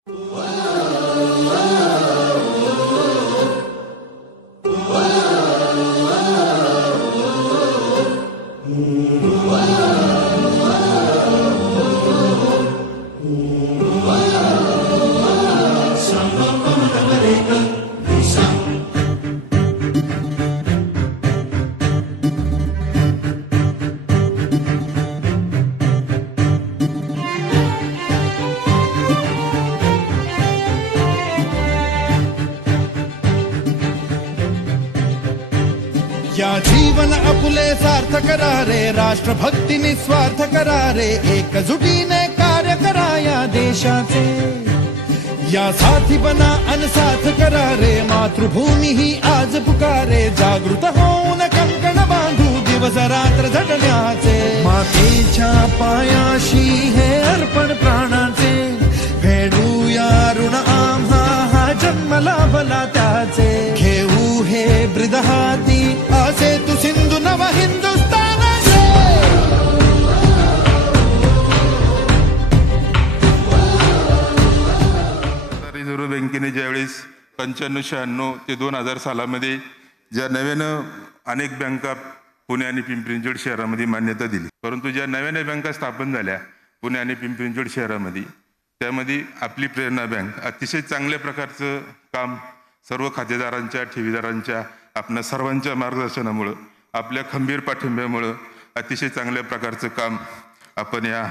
या जीवन आपुले सार्थ करा रे, राष्ट्रभक्ती निस्वार्थ करा रे, एकजुटीने कार्य करा या देशाचे। या साथी बना अनसाथ करा रे, मातृभूमी ही आज पुकारे, जागृत होऊन कंकण बांधू दिवस रात्र झटण्याचे। मातेच्या पायाशी हे अर्पण प्राणाचे, फेडूया ऋण आम्हा हा जन्म लाभला त्याचे। घेऊ हे ब्रिद हाती असे तू सिंधू नव हिंदुस्थानाचे। रिझर्व्ह बँकेने ज्यावेळेस 95-96 ते 2000 सालामध्ये ज्या नव्यानं अनेक बँका पुणे आणि पिंपरी चिंचवड शहरामध्ये मान्यता दिली, परंतु ज्या नव्याने बँका स्थापन झाल्या पुणे आणि पिंपरी चिंचवड शहरामध्ये, त्यामध्ये आपली प्रेरणा बँक अतिशय चांगल्या प्रकारचं काम सर्व खातेदारांच्या, ठेवीदारांच्या, आपल्या सर्वांच्या मार्गदर्शनामुळं, आपल्या खंबीर पाठिंब्यामुळं अतिशय चांगल्या प्रकारचं काम आपण या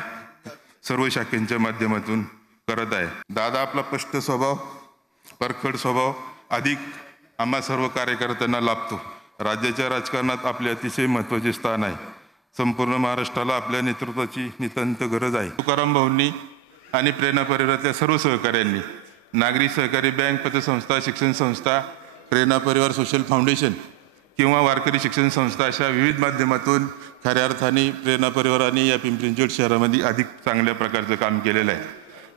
सर्व शाखेच्या माध्यमातून करत आहे। दादा आपला स्पष्ट स्वभाव, परखड स्वभाव अधिक आम्हा सर्व कार्यकर्त्यांना लाभतो। राज्याच्या राजकारणात आपले अतिशय महत्त्वाचे स्थान आहे। संपूर्ण महाराष्ट्राला आपल्या नेतृत्वाची नितांत गरज आहे। तुकाराम भाऊंनी आणि प्रेरणा परिवारातल्या सर्व सहकाऱ्यांनी नागरी सहकारी बँक, पतसंस्था, शिक्षण संस्था, प्रेरणा परिवार सोशल फाउंडेशन किंवा वारकरी शिक्षण संस्था अशा विविध माध्यमातून खऱ्या अर्थाने प्रेरणा परिवाराने या पिंपरी चिंचवड शहरामध्ये अधिक चांगल्या प्रकारचं काम केलेलं आहे।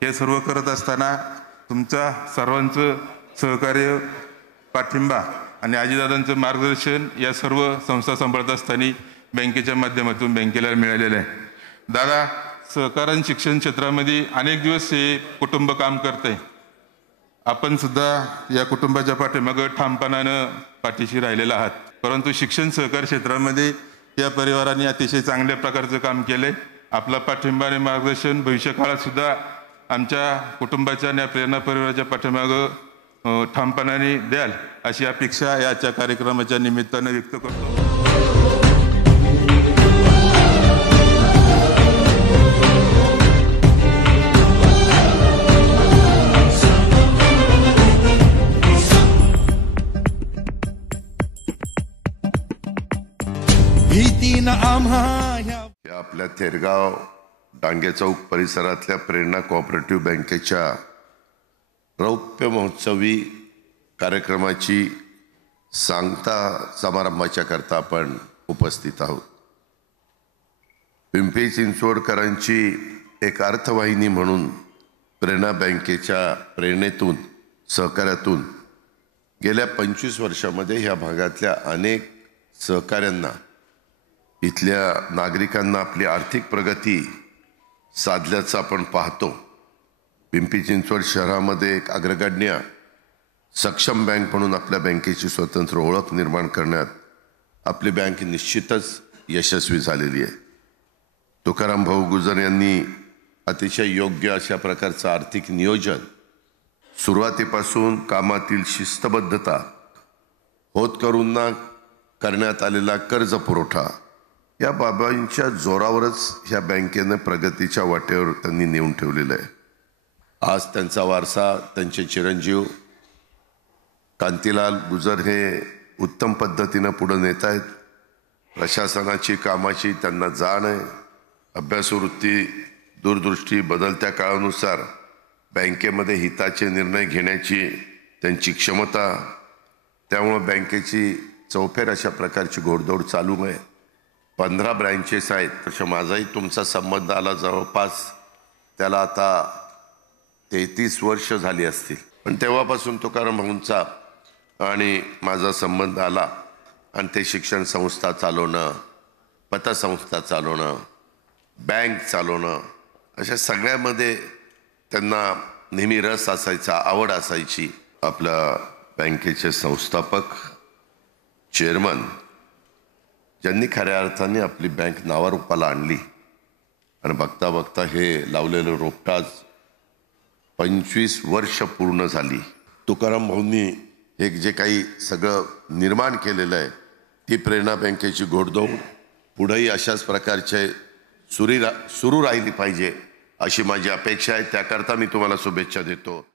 हे सर्व करत असताना तुमचा सर्वांचं सहकार्य, पाठिंबा आणि आजीदादांचं मार्गदर्शन या सर्व संस्था सांभाळत असताना बँकेच्या माध्यमातून बँकेला मिळालेलं आहे। दादा सहकार शिक्षण क्षेत्रामध्ये अनेक दिवस हे कुटुंब काम करतंय। आपण सुद्धा या कुटुंबाच्या पाठीमागे ठामपणानं पाठीशी राहिलेला आहात, परंतु शिक्षण सहकार क्षेत्रामध्ये या परिवाराने अतिशय चांगल्या प्रकारचं काम केलंय। आपला पाठिंबा आणि मार्गदर्शन भविष्य काळात सुद्धा आमच्या कुटुंबाच्या आणि प्रेरणा परिवाराच्या पाठीमागे ठामपणाने द्याल अशी अपेक्षा याच्या कार्यक्रमाच्या निमित्तानं व्यक्त करतो। आपल्या थेरगाव डांगे चौक परिसरातल्या प्रेरणा कोऑपरेटिव्ह बँकेच्या रौप्य महोत्सवी कार्यक्रमाची सांगता समारंभाच्या करता आपण उपस्थित आहोत। पिंपरी चिंचवडकरांची एक अर्थवाहिनी म्हणून प्रेरणा बँकेच्या प्रेरणेतून, सहकार्यातून गेल्या 25 वर्षामध्ये ह्या भागातल्या अनेक सहकाऱ्यांना, इथल्या नागरिकांना आपली आर्थिक प्रगती साधल्याचं आपण पाहतो। पिंपरी चिंचवड शहरामध्ये एक अग्रगण्य सक्षम बँक म्हणून आपल्या बँकेची स्वतंत्र ओळख निर्माण करण्यात आपली बँक निश्चितच यशस्वी झालेली आहे। तुकाराम भाऊ गुजर यांनी अतिशय योग्य अशा प्रकारचं आर्थिक नियोजन, सुरुवातीपासून कामातील शिस्तबद्धता, होतकरूंना करण्यात आलेला कर्ज पुरवठा या बाबींच्या जोरावरच ह्या बँकेने प्रगतीच्या वाटेवर त्यांनी नेऊन ठेवलेलं आहे। आज त्यांचा वारसा त्यांचे चिरंजीव कांतीलाल गुजर हे उत्तम पद्धतीने पुढे नेत आहेत। प्रशासनाची कामाची त्यांना जाण आहे, अभ्यासवृत्ती, दूरदृष्टी, बदलत्या काळानुसार बँकेमध्ये हिताचे निर्णय घेण्याची त्यांची क्षमता, त्यामुळे बँकेची चौफेर अशा प्रकारची घोडदौड चालू आहे। 15 ब्रँचेस आहेत। तसं माझाही तुमचा संबंध आला जवळपास त्याला आता 33 वर्ष झाली असतील, पण तेव्हापासून तुकाराम भाऊंचा आणि माझा संबंध आला आणि ते शिक्षण संस्था चालवणं, पतसंस्था चालवणं, बँक चालवणं अशा सगळ्यामध्ये त्यांना नेहमी रस असायचा, आवड असायची. आपल्या बँकेचे संस्थापक, चेअरमन, ज्यांनी खऱ्या अर्थाने आपली बँक नावारूपाला आणली आणि बघता बघता हे लावलेलं रोपटाच 25 वर्ष पूर्ण झाली. तुकाराम भाऊंनी हे जे काही सगळं निर्माण केलेलं आहे ती प्रेरणा बँकेची घोडदौड पुढेही अशाच प्रकारचे सुरू राहिली पाहिजे अशी माझी अपेक्षा आहे. त्याकरता मी तुम्हाला शुभेच्छा देतो.